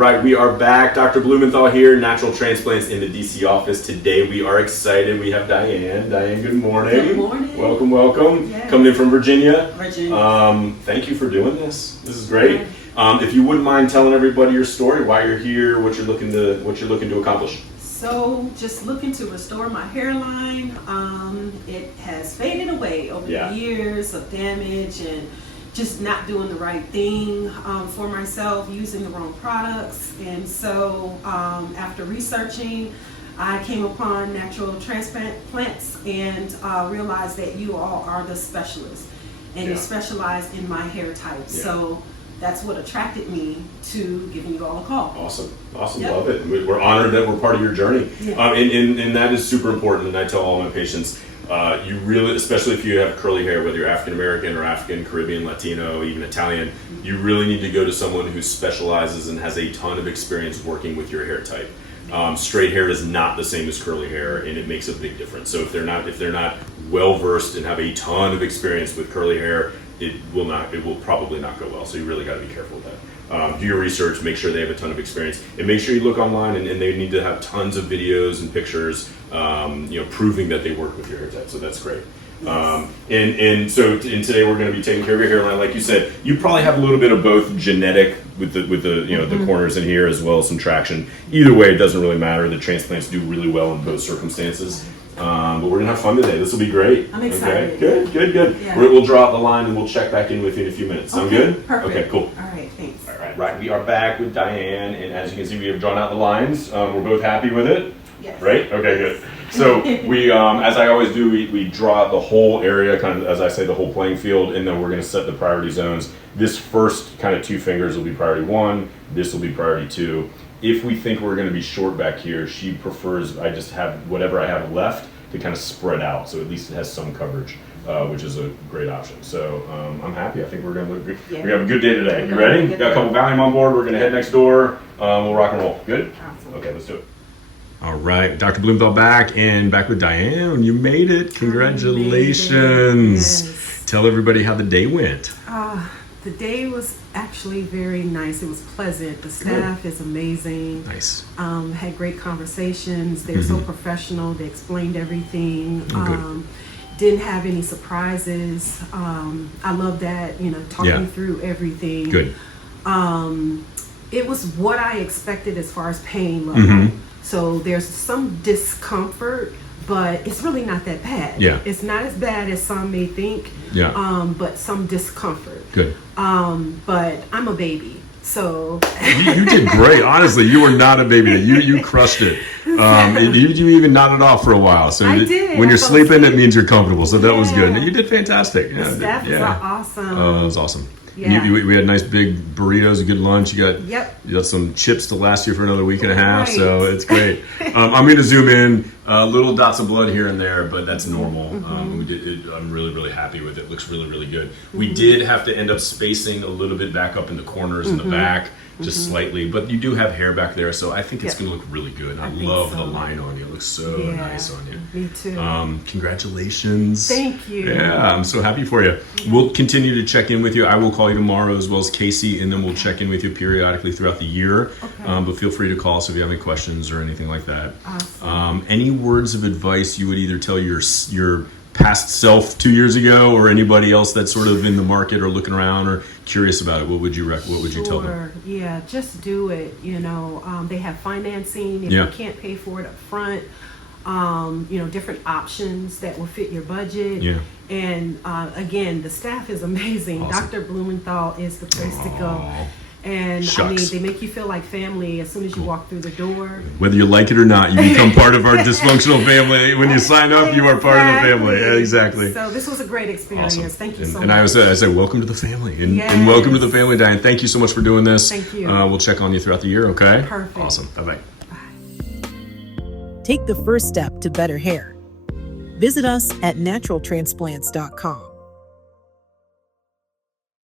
right, we are back. Dr. Blumenthal here, Natural Transplants in the DC office. Today we are excited. We have Diane. Diane, good morning. Good morning. Welcome, welcome. Yes. Coming in from Virginia. Virginia. Thank you for doing this. This is great. If you wouldn't mind telling everybody your story, why you're here, what you're looking to accomplish. So, just looking to restore my hairline. It has faded away over the years of damage and just not doing the right thing for myself, using the wrong products. And so after researching, I came upon Natural Transplants and realized that you all are the specialists and you specialize in my hair type. So that's what attracted me to giving you all a call. Awesome. Love it. We're honored that we're part of your journey. And that is super important. And I tell all my patients, you really, especially if you have curly hair, whether you're African American or African, Caribbean, Latino, even Italian, you really need to go to someone who specializes and has a ton of experience working with your hair type. Straight hair is not the same as curly hair, and it makes a big difference. So if they're not well versed and have a ton of experience with curly hair, it will probably not go well. So you really got to be careful with that. Do your research, make sure they have a ton of experience, and make sure you look online, and they need to have tons of videos and pictures, proving that they work with your hair type. So that's great. And today we're going to be taking care of your hairline, like you said. You probably have a little bit of both genetic with the the corners in here, as well as some traction. Either way, it doesn't really matter. The transplants do really well in both circumstances. But we're gonna have fun today. This will be great. I'm excited. Okay. Good. Yeah. We'll draw out the line and we'll check back in with you in a few minutes. Sound good? Perfect. Okay, cool. All right, thanks. Right. We are back with Diane, and as you can see, we have drawn out the lines. We're both happy with it. Yes. Right? Okay, good. So we, as I always do, we draw out the whole area, kind of, as I say, the whole playing field, and then we're going to set the priority zones. This first kind of 2 fingers will be priority 1. This will be priority 2. If we think we're going to be short back here, she prefers I just have whatever I have left to kind of spread out, so at least it has some coverage, which is a great option. So I'm happy. I think we're going to look good. Yeah. We have a good day today. You ready? Got a couple Valium on board. We're going to head next door. We'll rock and roll. Good? Awesome. Okay, let's do it. All right, Dr. Blumenthal back with Diane. You made it. Congratulations. Yes. Tell everybody how the day went. The day was actually very nice. It was pleasant. The staff is amazing. Nice. Had great conversations. They're so professional. They explained everything. Didn't have any surprises. I love that, talking through everything. Good. It was what I expected as far as pain level. So there's some discomfort, but it's really not that bad. Yeah. It's not as bad as some may think. Yeah. But some discomfort. Good. But I'm a baby, so you did great. Honestly, you were not a baby. You crushed it. You even nodded off for a while. So I did. When you're sleeping, it means you're comfortable. So that was good. You did fantastic. The staff is awesome. Oh, that was awesome. Yeah. We had nice big burritos, a good lunch. You got some chips to last you for another week and a half, so it's great. I'm going to zoom in, little dots of blood here and there, but that's normal. I'm really, really happy with it. It looks really, really good. We did have to end up spacing a little bit back up in the corners in the back, just slightly, but you do have hair back there, so I think it's going to look really good. I love the line on you. It looks so nice on you. Me too. Congratulations. Thank you. Yeah, I'm so happy for you. We'll continue to check in with you. I will call you tomorrow, as well as Casey, and then we'll check in with you periodically throughout the year. But feel free to call us if you have any questions or anything like that. Awesome. Any words of advice you would either tell your past self 2 years ago, or anybody else that's sort of in the market or looking around or curious about it? What would you tell them? Yeah, just do it. They have financing if you can't pay for it up front. Different options that will fit your budget. Yeah. And again, the staff is amazing. Awesome. Dr. Blumenthal is the place to go. And Shucks. they make you feel like family as soon as you walk through the door. Whether you like it or not, you become part of our dysfunctional family. When you sign up, you are part of the family. Yeah, exactly. So this was a great experience. Awesome. Thank you so much. And I say, welcome to the family. And welcome to the family, Diane. Thank you so much for doing this. Thank you. We'll check on you throughout the year, okay? Perfect. Awesome. Bye-bye. Take the first step to better hair. Visit us at naturaltransplants.com.